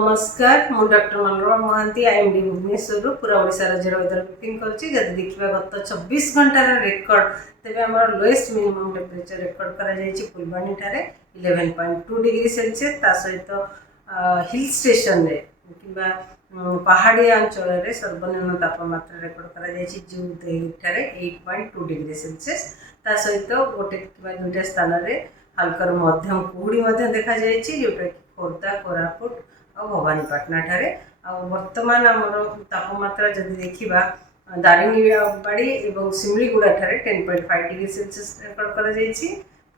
नमस्कार मु doctor Manorama Mahanti IMD Bhubaneswar पूरा ओडिशा राज्य वेदर बुकिंग करछि। जदि देखिबा गत 24 घंटा रेकॉर्ड तेबे हमर लोएस्ट मिनिमम टेम्परेचर रेकॉर्ड करा जायछि फुलबाणी ठारे 11.2 डिग्री सेल्सियस। ता सहित हिल स्टेशन रे किबा पहाड़ी अंचल रे सर्वनिम्न तापमात्रा रेकॉर्ड करा जायछि जूदेही ठारे 8.2 डिग्री सेल्सियस। ता सहित गोटे किबा दुटा स्थान रे हल्का मध्यम कुहुड़ी देखा जायछि जोटा कि खोर्धा कोरापुट और भवानीपाटना ठारे। वर्तमान आमर तापमात्रा जदि देखा दारिंगबाड़ी और सिमलीगुड़ा ठारे 10.5 डिग्री सेल्सियस रेकॉर्ड करा जायछि।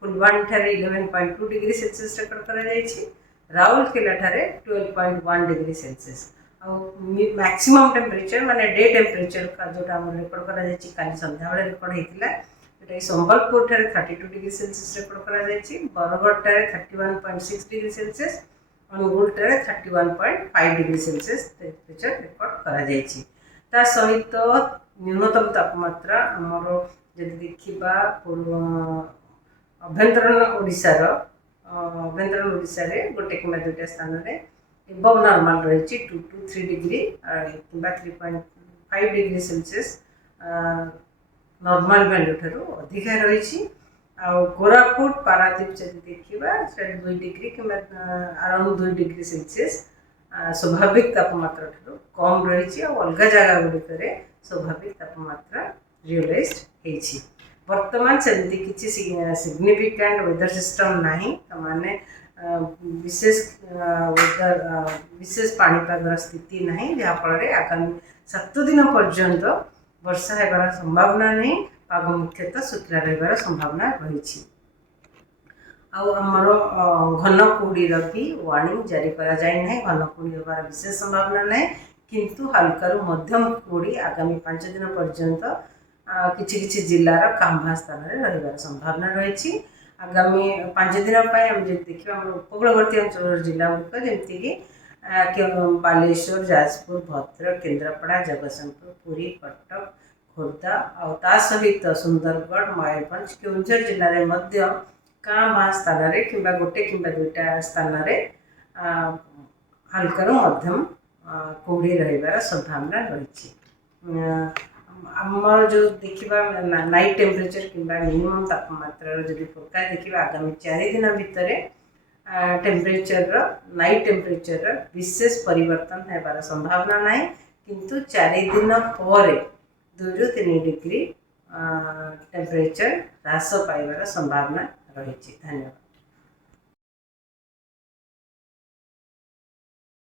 फुलबाणी ठारे 11.2 डिग्री सेल्सियस रेकॉर्ड करा जायछि। राउरकेला ठारे 12.1 डिग्री सेल्सियस। मैक्सिमम टेम्परेचर माने डे टेम्परेचर का जोटा आम रेकॉर्ड करा जायछि काली संध्या बेले रेकॉर्ड होइतिला जोटा संबलपुर ठारे 32 डिग्री सेल्सियस रेकॉर्ड करा जायछि। बरगढ़ ठारे 31.6 डिग्री सेल्सियस। अनुगुल ठारे 31.5 डिग्री सेल्सियस टेम्परेचर रेकॉर्ड करा जायछि। ता सहित न्यूनतम तापमात्रा आमर जदि देखिबा अभ्यंतरण ओडिशा रे गोटे किंबा दुटा स्थान रे एबव नॉर्मल रही 2 to 3 डिग्री किंबा 3.5 डिग्री सेल्सियस नॉर्मल वैल्यू ठारू अधिका रही। कोरापुट पारादीप जब देखा 2 डिग्री कि अराउंड 2 डिग्री सेल्सियस स्वाभाविक तापमात्रा ठारू कम रही। अलग जगह गुड़िक स्वाभाविक तापमात्रा रियलाइज होती। वर्तमान सेमती किसी सिग्निफिकेंट वेदर सिस्टम नहीं माने विशेष पाणीपागर स्थिति नहीं जहाँफल आगामी 7 दिन पर्यंत वर्षा होबार संभावना नहीं। पाग मुख्यतः शुक्ला रही संभावना रही। आमर घन कुहुड़ीर भी वार्निंग जारी करा जाए ना। घन कुहुड़ी होबार विशेष संभावना नहीं किंतु हल्का मध्यम कुहुड़ी आगामी 5 दिन पर्यंत किछि जिलार कांभा स्थान रही संभावना रही। आगामी 5 दिन आम देखा उपकूलवर्ती अंचल जिला गुड़िक जमीक बालेश्वर जाजपुर भद्रक केन्द्रापड़ा जगतसिंहपुर पुरी कटक खोर्धा और सहित सुंदरगढ़ मयूरभंज केउंझर जिले में काँ स्थान कि गोटे कि दुईटा स्थान हल्का मध्यम कुहुड़ी रही संभावना रही। आमर जो देखा नाइट टेम्परेचर कि मिनिमम तापमात्रा जब फोरकास्ट देखा आगामी 4 दिन भितर टेम्परेचर नाइट टेम्परेचर विशेष परिवर्तन होबार संभावना नहीं किंतु 4 दिन पर 2 ରୁ 3 डिग्री टेम्परेचर ह्रास पाइबार संभावना रही। धन्यवाद।